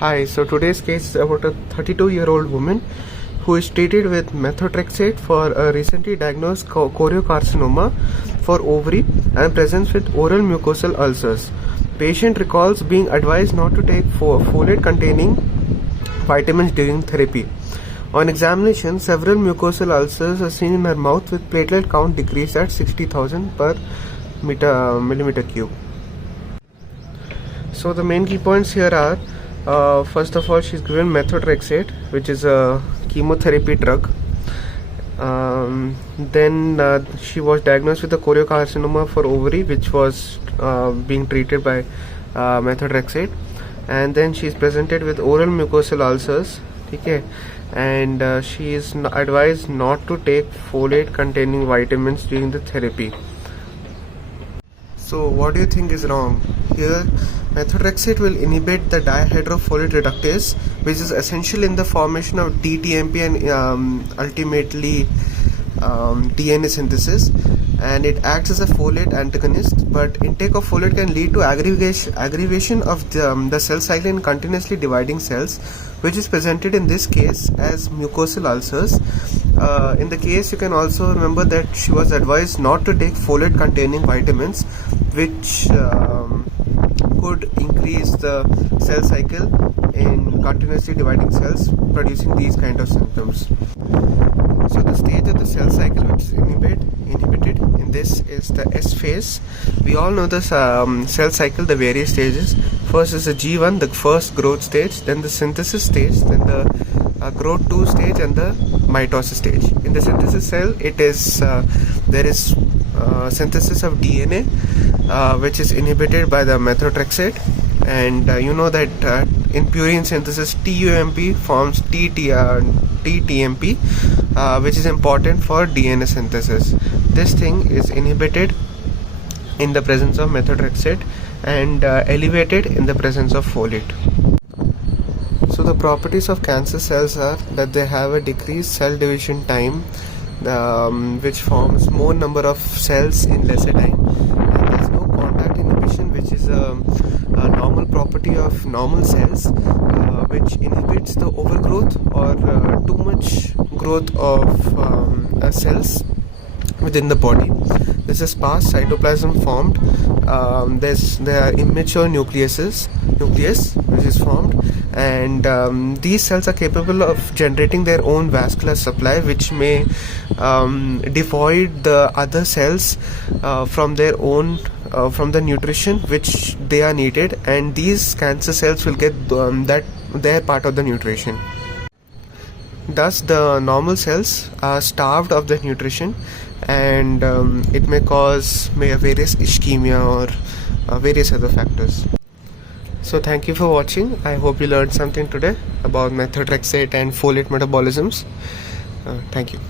Hi, so today's case is about a 32-year-old woman who is treated with methotrexate for a recently diagnosed choriocarcinoma for ovary and presents with oral mucosal ulcers. Patient recalls being advised not to take folate containing vitamins during therapy. On examination, several mucosal ulcers are seen in her mouth with platelet count decreased at 60,000 per millimeter cube. So the main key points here are, first of all, she's given methotrexate, which is a chemotherapy drug. Then she was diagnosed with a choriocarcinoma for ovary, which was being treated by methotrexate. And then she is presented with oral mucosal ulcers. Okay, and she is advised not to take folate containing vitamins during the therapy. So what do you think is wrong? Here, methotrexate will inhibit the dihydrofolate reductase, which is essential in the formation of DTMP and ultimately DNA synthesis, and it acts as a folate antagonist. But intake of folate can lead to aggravation of the cell cycle in continuously dividing cells, which is presented in this case as mucosal ulcers. In the case, you can also remember that she was advised not to take folate containing vitamins, which could increase the cell cycle in continuously dividing cells, producing these kind of symptoms. So the stage of the cell cycle which is inhibited in this is the S phase. We all know the cell cycle, the various stages. First is the G1, the first growth stage, then the synthesis stage, then the growth 2 stage, and the mitosis stage. In the synthesis cell, there is synthesis of DNA, which is inhibited by the methotrexate, and you know that in purine synthesis, TUMP forms TTMP, which is important for DNA synthesis. This thing is inhibited in the presence of methotrexate and elevated in the presence of folate. So the properties of cancer cells are that they have a decreased cell division time, which forms more number of cells in lesser time, and there is no contact inhibition, which is a normal property of normal cells, which inhibits the overgrowth or too much growth of cells within the body. There's a sparse cytoplasm formed. There are immature nucleus which is formed, and these cells are capable of generating their own vascular supply, which may devoid the other cells from their own from the nutrition which they are needed, and these cancer cells will get their part of the nutrition. Thus the normal cells are starved of the nutrition, and it may cause various ischemia or various other factors. So thank you for watching. I hope you learned something today about methotrexate and folate metabolisms. Thank you.